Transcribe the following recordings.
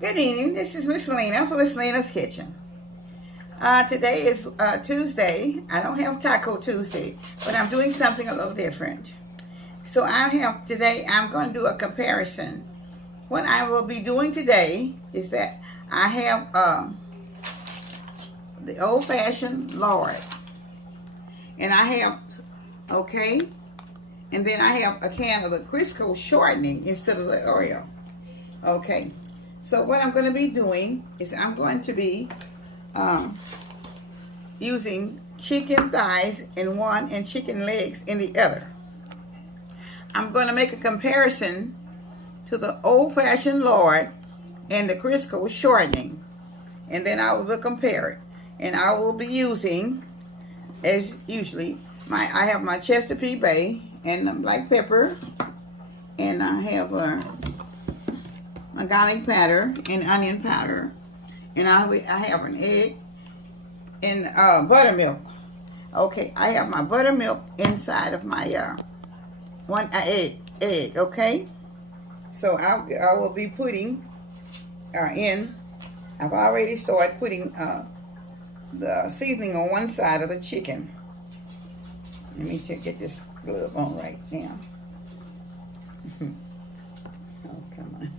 Good evening. This is Miss Lena for Miss Lena's Kitchen. Today is Tuesday. I don't have Taco Tuesday, but I'm doing something a little different. So today I'm going to do a comparison. What I will be doing today is that I have the old-fashioned Lard, and I have and then I have a can of the Crisco shortening instead of the Oreo. Okay. So what I'm going to be doing is I'm going to be using chicken thighs in one and chicken legs in the other. I'm going to make a comparison to the old-fashioned Lard and the Crisco shortening, and then I will compare it. And I will be using, as usually, I have my Chesapeake Bay and black pepper, and I have my garlic powder and onion powder, and I have an egg and buttermilk. Okay, I have my buttermilk inside of my egg. Okay, so I will be putting in. I've already started putting the seasoning on one side of the chicken. Let me get this glove on right now. Oh, come on.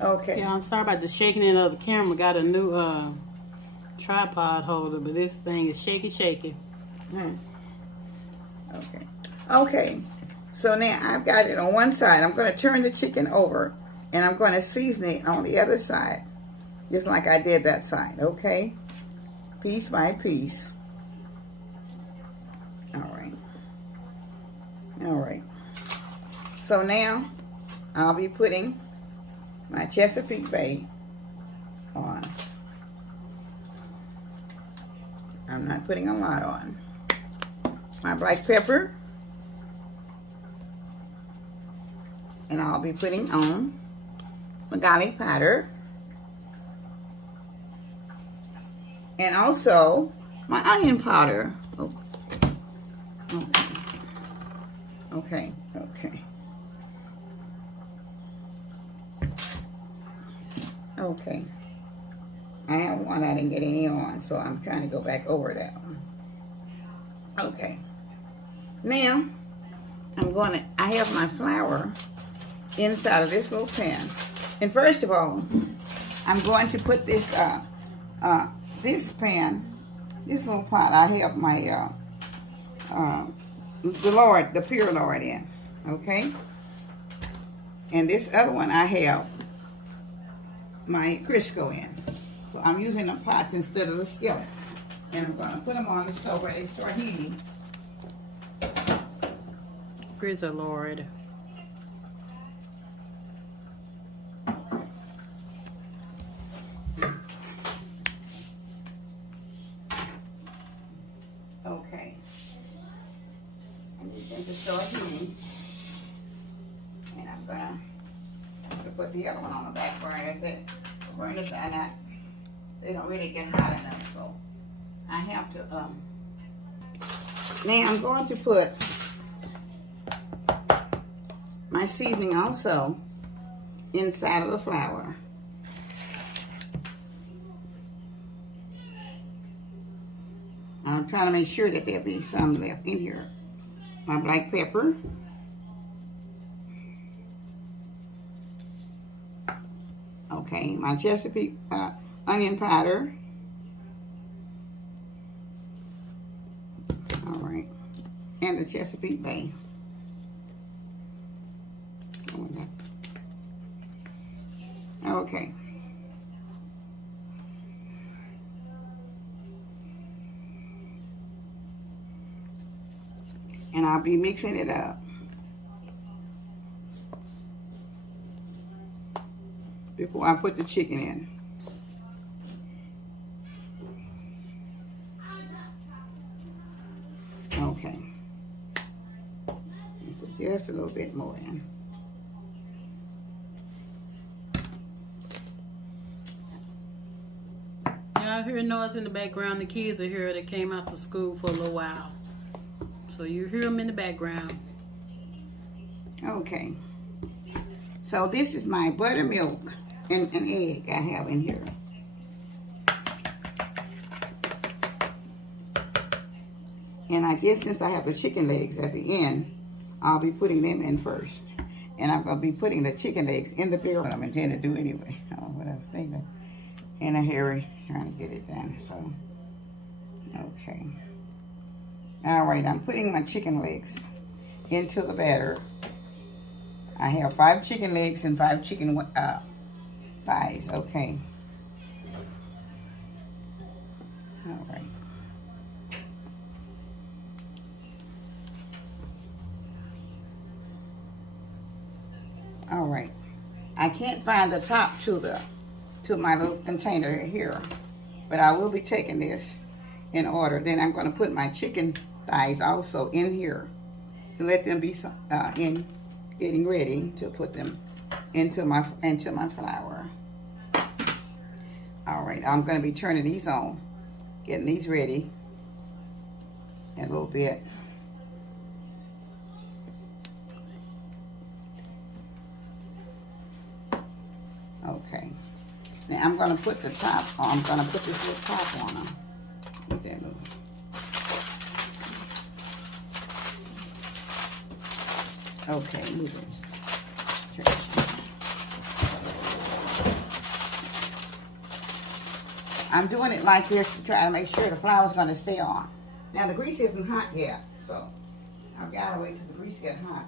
Okay. Yeah, I'm sorry about the shaking of the camera. Got a new tripod holder, but this thing is shaky. Okay. Okay. So now I've got it on one side. I'm going to turn the chicken over, and I'm going to season it on the other side, just like I did that side. Okay. Piece by piece. All right. All right. So now I'll be putting my Chesapeake Bay on. I'm not putting a lot on. My black pepper. And I'll be putting on my garlic powder. And also my onion powder. Oh. Okay. Okay. I have one I didn't get any on, so I'm trying to go back over that one. Okay. Now, I have my flour inside of this little pan. And first of all, I'm going to put this, this little pot, I have my, the pure Lard in, okay? And this other one I have my Crisco in. So I'm using the pots instead of the skillets. And I'm going to put them on the stove where they start heating. Praise the Lord. Okay. And these things are start heating. And I'm going to put the other one on the back burner. The burners are not, they don't really get hot enough, so I have to, now I'm going to put my seasoning also inside of the flour. I'm trying to make sure that there'll be some left in here. My black pepper. Okay, my Chesapeake onion powder. All right, and the Chesapeake Bay. Okay. And I'll be mixing it up. Before I put the chicken in. Okay. Put just a little bit more in. Y'all hear noise in the background. The kids are here. They came out to school for a little while. So you hear them in the background. Okay. So this is my buttermilk and an egg I have in here. And I guess since I have the chicken legs at the end, I'll be putting them in first. And I'm going to be putting the chicken legs in the bigger one I'm intending to do anyway. Oh, what I was thinking. In a hurry, trying to get it done. So, okay. All right, I'm putting my chicken legs into the batter. I have 5 chicken legs and 5 chicken thighs. Okay. All right. All right. I can't find the top to my little container here, but I will be taking this in order. Then I'm going to put my chicken thighs also in here to let them be in getting ready to put them into my flour. All right, I'm going to be turning these on, getting these ready in a little bit. Okay. Now I'm going to put the top on. I'm going to put this little top on them. With that little. Okay, move it. I'm doing it like this to try to make sure the flour's going to stay on. Now the grease isn't hot yet, so I've got to wait till the grease gets hot.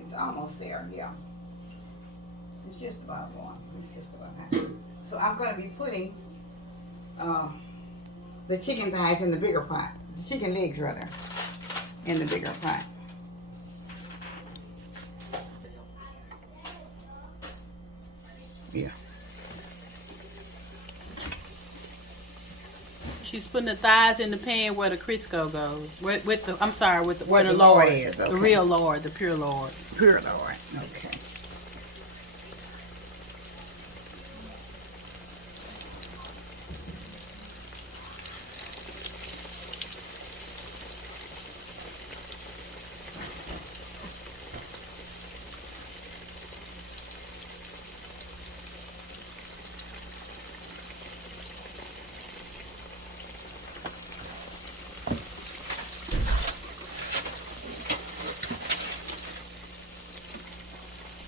It's almost there, yeah. It's just about warm. It's just about hot. So I'm going to be putting the chicken thighs in the bigger pot. The chicken legs, rather, in the bigger pot. Yeah. She's putting the thighs in the pan where the Crisco goes. With the, I'm sorry, with the, where the Lard Lard is. Okay. The real Lard, the pure Lard. Pure Lard. Okay.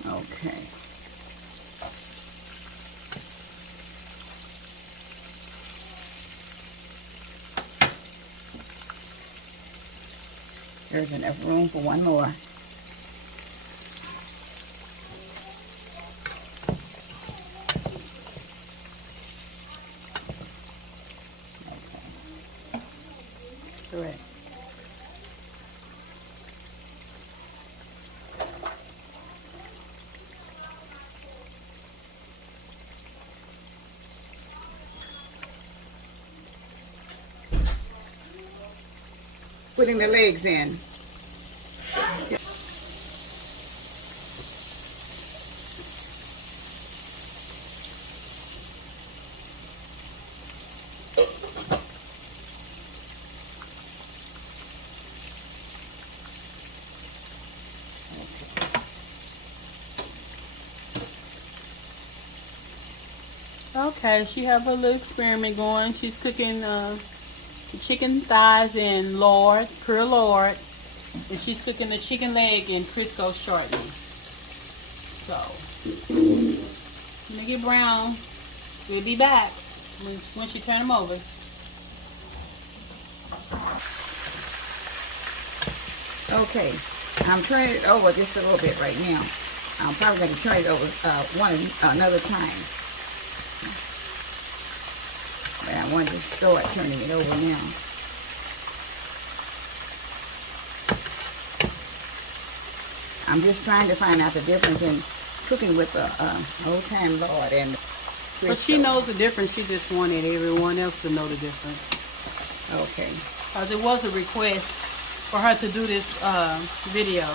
Okay. There's enough room for one more. Okay. Correct. Putting the legs in. Okay, she have a little experiment going. She's cooking the chicken thighs in Lard, pure Lard, and she's cooking the chicken leg in Crisco shortening. So, when they get brown, we'll be back when she turn them over. Okay, I'm turning it over just a little bit right now. I'm probably going to turn it over another time. But I wanted to start turning it over now. I'm just trying to find out the difference in cooking with old-time Lard and Crisco. But she knows the difference. She just wanted everyone else to know the difference. Okay. Because it was a request for her to do this video.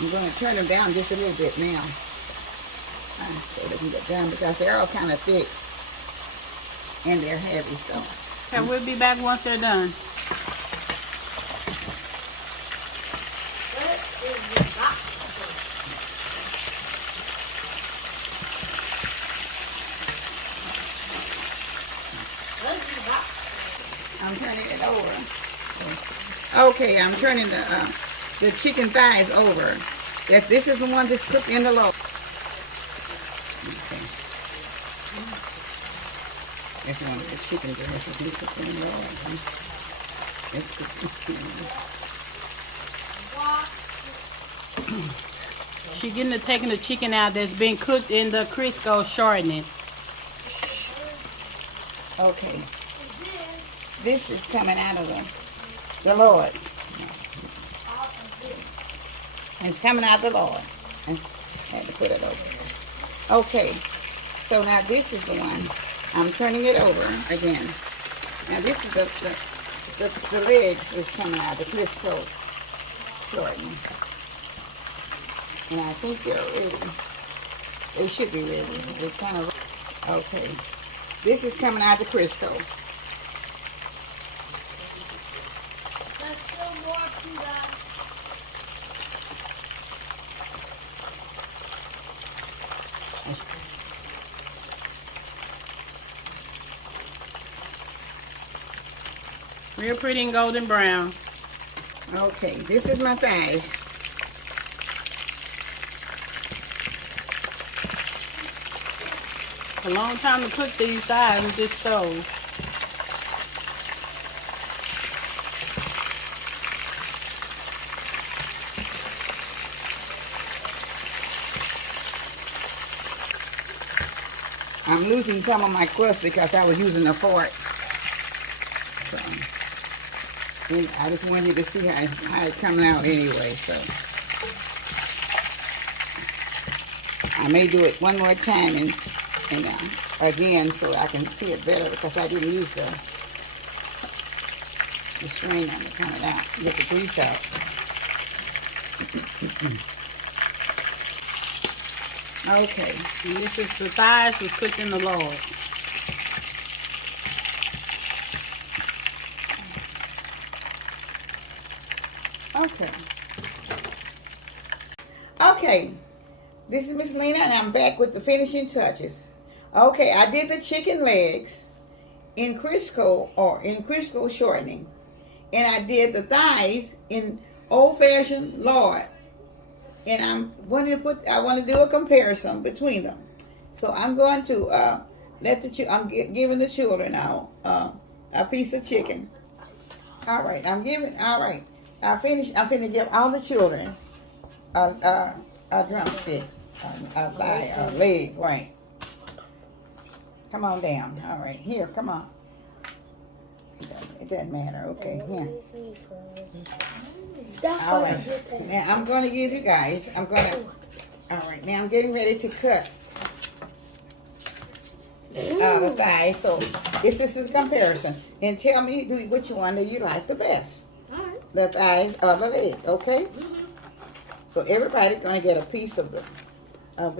I'm going to turn them down just a little bit now. So they can get done because they're all kind of thick. and they're heavy, so. Okay, we'll be back once they're done. I'm turning it over. Okay, I'm turning the chicken thighs over. This is the one that's cooked in the loaf. Okay. That's one of the chicken breasts that's been cooked in the loaf. That's cooked. She taking the chicken out that's been cooked in the Crisco shortening. Okay. This is coming out of the Lard. It's coming out the Lard. I had to put it over. Okay. So now this is the one. I'm turning it over again. Now this is the legs is coming out, the Crisco shortening. And I think they're ready. They should be ready. They're kind of, okay. This is coming out the Crisco. There's still more to that. Real pretty and golden brown. Okay, this is my thighs. It's a long time to cook these thighs with this stove. I'm losing some of my crust because I was using a fork. So, and I just wanted you to see how it's coming out anyway. So, I may do it one more time and again so I can see it better because I didn't use the strainer to come it out, get the grease out. Okay. And this is the thighs was cooked in the Lard. Okay. Okay. This is Miss Lena and I'm back with the finishing touches. Okay, I did the chicken legs in Crisco or in Crisco shortening. And I did the thighs in old-fashioned Lard. And I want to do a comparison between them. So I'm going to I'm giving the children now a piece of chicken. All right, I'm finna give all the children a drumstick, a leg, right. Come on down. All right, here, come on. It doesn't matter. Okay, here. All right. Now I'm going to give you guys. All right. Now I'm getting ready to cut the thighs. So this is a comparison. And tell me which one do you like the best? All right. The thighs or the leg? Okay. So everybody's going to get a piece of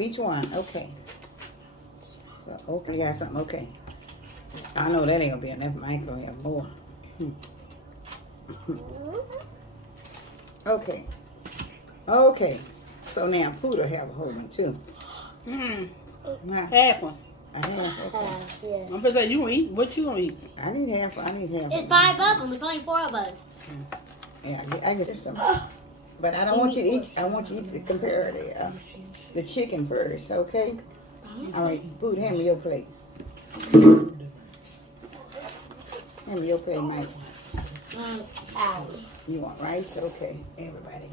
each one. Okay. So okay, we got something. Okay. I know that ain't gonna be enough. Michael will have more. Okay. Okay. So now Poodle have a whole one too. Half one. I have. Okay. Yes. I'm gonna say you eat. What you gonna eat? I need half. It's 5 of them. It's only 4 of us. Yeah, I get some. But I don't want you to eat. I want you to compare the chicken first. Okay. All right. Poodle, hand me your plate. Hand me your plate, Mike. Ow. You want rice? Okay. Everybody got it.